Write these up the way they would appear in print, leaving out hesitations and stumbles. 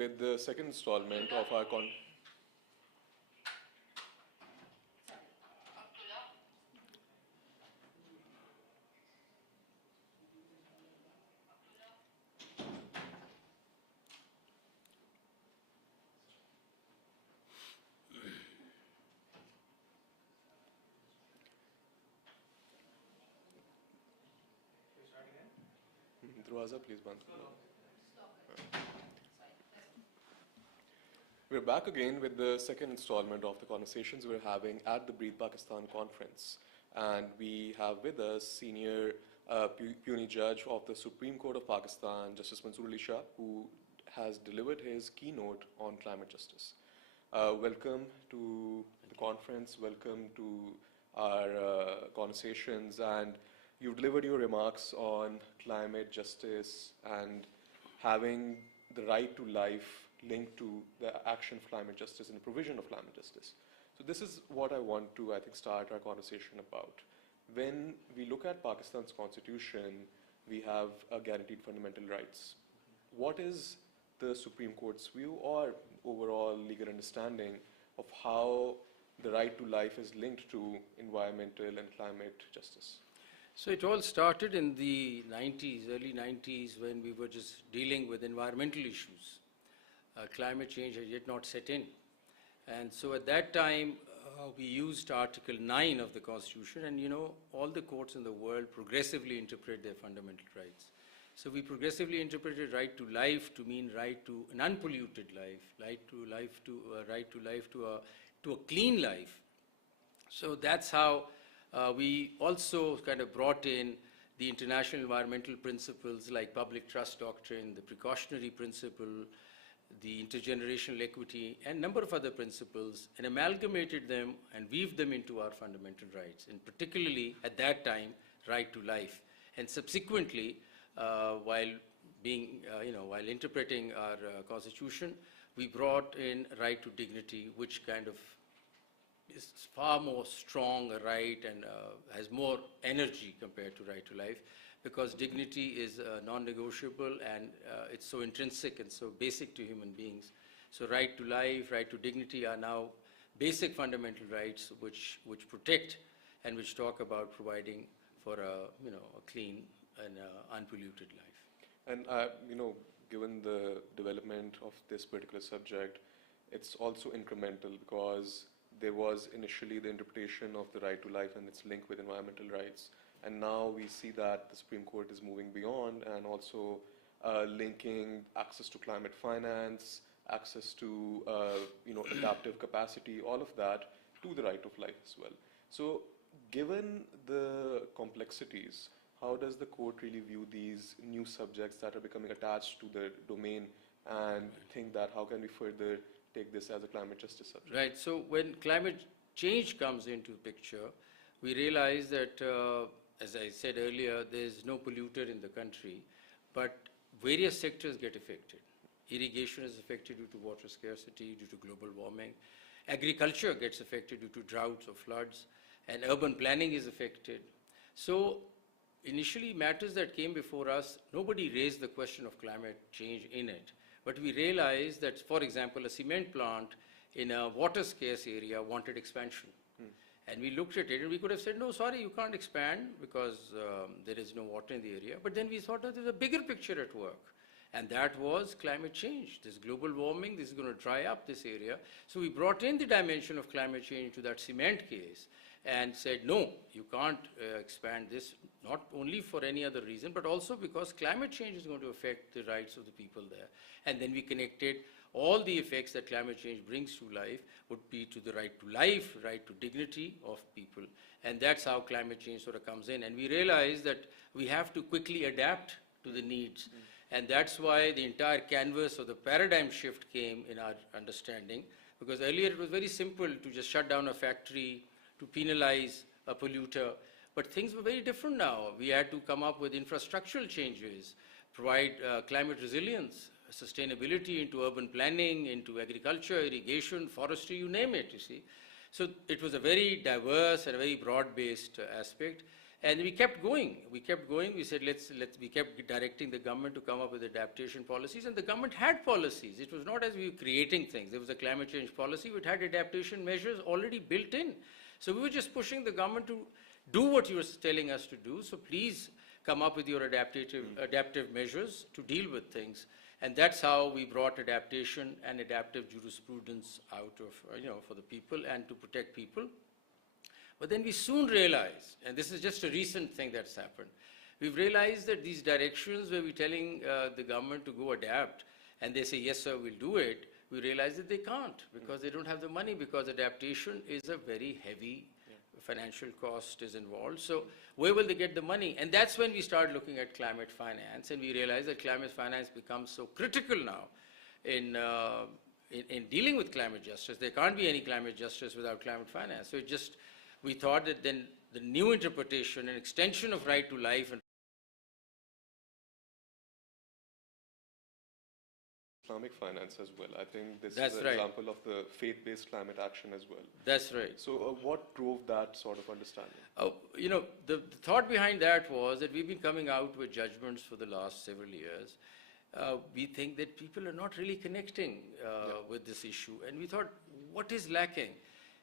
with the second installment of our con. दरवाज़ा please बंद करो. We're back again with the second installment of the conversations we're having at the Breathe Pakistan conference. And we have with us senior puisne judge of the Supreme Court of Pakistan, Justice Mansoor Ali Shah, who has delivered his keynote on climate justice. Welcome to the conference, welcome to our conversations, and you've delivered your remarks on climate justice and having the right to life linked to the action of climate justice and the provision of climate justice. So this is what I want to, I think, start our conversation about. When we look at Pakistan's constitution, we have guaranteed fundamental rights. What is the Supreme Court's view or overall legal understanding of how the right to life is linked to environmental and climate justice? So it all started in the 90s, early 90s, when we were just dealing with environmental issues. Climate change had yet not set in. And so at that time, we used Article 9 of the Constitution, and all the courts in the world progressively interpret their fundamental rights. So we progressively interpreted right to life to mean right to an unpolluted life, right to life to a clean life. So that's how we also kind of brought in the international environmental principles like public trust doctrine, the precautionary principle, the intergenerational equity, and a number of other principles, and amalgamated them and weaved them into our fundamental rights, and particularly at that time, right to life. And subsequently, while interpreting our constitution, we brought in right to dignity, which kind of is far more strong a right and has more energy compared to right to life, because dignity is non-negotiable and it's so intrinsic and so basic to human beings. So right to life, right to dignity are now basic fundamental rights which protect and which talk about providing for a clean and unpolluted life. And given the development of this particular subject, it's also incremental because there was initially the interpretation of the right to life and its link with environmental rights. And now we see that the Supreme Court is moving beyond and also linking access to climate finance, access to adaptive capacity, all of that to the right of life as well. So given the complexities, how does the court really view these new subjects that are becoming attached to the domain and think that how can we further take this as a climate justice subject? Right. So when climate change comes into the picture, we realize that, as I said earlier, there's no polluter in the country, but various sectors get affected. Irrigation is affected due to water scarcity, due to global warming. Agriculture gets affected due to droughts or floods, and urban planning is affected. So initially, matters that came before us, nobody raised the question of climate change in it. But we realized that, for example, a cement plant in a water scarce area wanted expansion. And we looked at it and we could have said, no, sorry, you can't expand because there is no water in the area. But then we thought that there's a bigger picture at work. And that was climate change. This global warming, this is going to dry up this area. So we brought in the dimension of climate change into that cement case and said, no, you can't expand this, not only for any other reason, but also because climate change is going to affect the rights of the people there. And then we connected all the effects that climate change brings to life would be to the right to life, right to dignity of people. And that's how climate change sort of comes in. And we realized that we have to quickly adapt to the needs. And that's why the entire canvas of the paradigm shift came in our understanding, because earlier it was very simple to just shut down a factory, to penalize a polluter. But things were very different now. We had to come up with infrastructural changes, provide climate resilience, sustainability into urban planning, into agriculture, irrigation, forestry, you name it, you see. So it was a very diverse and a very broad-based aspect. And we kept going. We kept going. We said, we kept directing the government to come up with adaptation policies, and the government had policies. It was not as we were creating things. There was a climate change policy which had adaptation measures already built in. So we were just pushing the government to do what you were telling us to do. So please come up with your adaptive measures to deal with things. And that's how we brought adaptation and adaptive jurisprudence out of, for the people and to protect people. But then we soon realized, and this is just a recent thing that's happened, we've realized that these directions where we're telling the government to go adapt, and they say, yes, sir, we'll do it, we realize that they can't because they don't have the money, because adaptation is a very heavy financial cost is involved. So where will they get the money? And that's when we started looking at climate finance, and we realized that climate finance becomes so critical now in dealing with climate justice. There can't be any climate justice without climate finance. So we thought that then the new interpretation and extension of right to life and Islamic finance as well. I think this That's is an right. example of the faith-based climate action as well. That's right. So what drove that sort of understanding? The thought behind that was that we've been coming out with judgments for the last several years. We think that people are not really connecting with this issue, and we thought, what is lacking?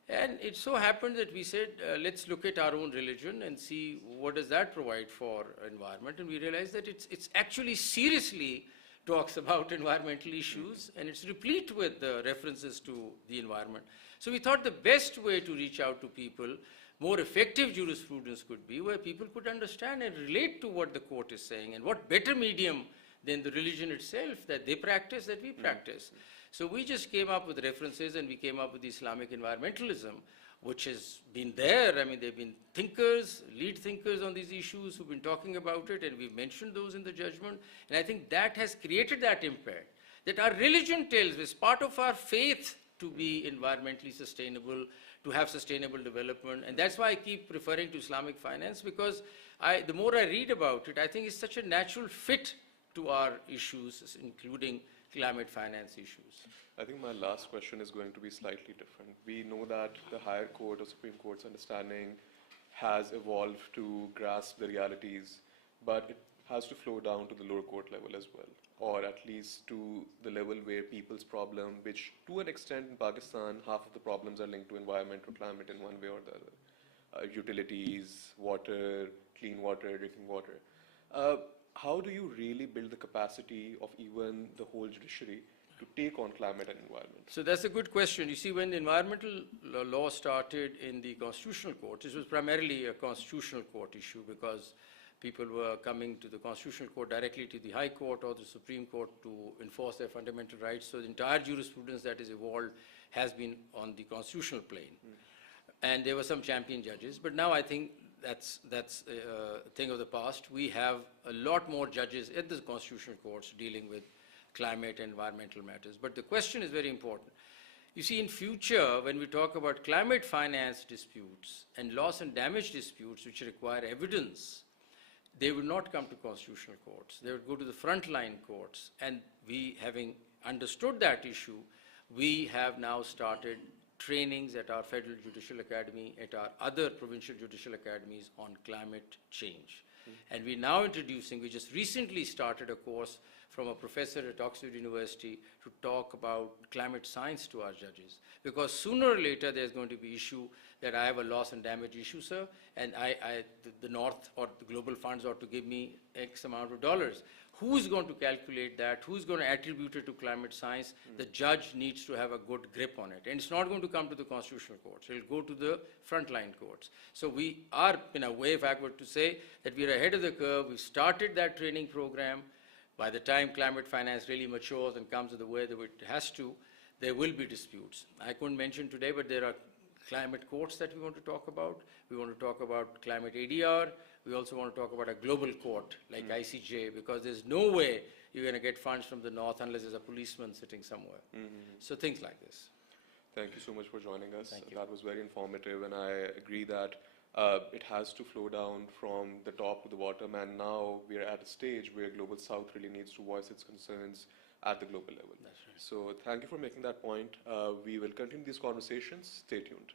And it so happened that we said, let's look at our own religion and see what does that provide for environment. And we realized that it's actually seriously talks about environmental issues, and it's replete with references to the environment. So we thought the best way to reach out to people, more effective jurisprudence could be where people could understand and relate to what the court is saying, and what better medium than the religion itself that they practice, that we practice. So we just came up with references, and we came up with Islamic environmentalism, which has been there. I mean, there have been thinkers, lead thinkers on these issues who've been talking about it, and we've mentioned those in the judgment. And I think that has created that impact, that our religion tells us, part of our faith to be environmentally sustainable, to have sustainable development. And that's why I keep referring to Islamic finance, because the more I read about it, I think it's such a natural fit to our issues, including climate finance issues. I think my last question is going to be slightly different. We know that the higher court or Supreme Court's understanding has evolved to grasp the realities, but it has to flow down to the lower court level as well, or at least to the level where people's problem, which to an extent in Pakistan, half of the problems are linked to environment or climate in one way or the other. Utilities, water, clean water, drinking water. How do you really build the capacity of even the whole judiciary to take on climate and environment? So that's a good question. You see, when the environmental law started in the constitutional court, this was primarily a constitutional court issue, because people were coming to the constitutional court directly to the High Court or the Supreme Court to enforce their fundamental rights. So the entire jurisprudence that is evolved has been on the constitutional plane. And there were some champion judges, but now I think that's a thing of the past. We have a lot more judges at the constitutional courts dealing with climate and environmental matters. But the question is very important. You see, in future, when we talk about climate finance disputes and loss and damage disputes which require evidence, they will not come to constitutional courts. They would go to the frontline courts. And we, having understood that issue, we have now started trainings at our Federal Judicial Academy, at our other provincial judicial academies on climate change. And we're now introducing, we just recently started a course from a professor at Oxford University to talk about climate science to our judges. Because sooner or later there's going to be issue that I have a loss and damage issue, sir, and the North or the global funds ought to give me X amount of dollars. Who's going to calculate that? Who's going to attribute it to climate science? The judge needs to have a good grip on it. And it's not going to come to the constitutional courts. It'll go to the frontline courts. So we are, in a way, if I were to say, that we're ahead of the curve. We've started that training program. By the time climate finance really matures and comes to the way that it has to, there will be disputes. I couldn't mention today, but there are climate courts that we want to talk about. We want to talk about climate ADR. We also want to talk about a global court like ICJ, because there's no way you're going to get funds from the North unless there's a policeman sitting somewhere. So things like this. Thank you so much for joining us. Thank you. That was very informative, and I agree that it has to flow down from the top to the bottom, and now we're at a stage where Global South really needs to voice its concerns at the global level. That's right. So thank you for making that point. We will continue these conversations. Stay tuned.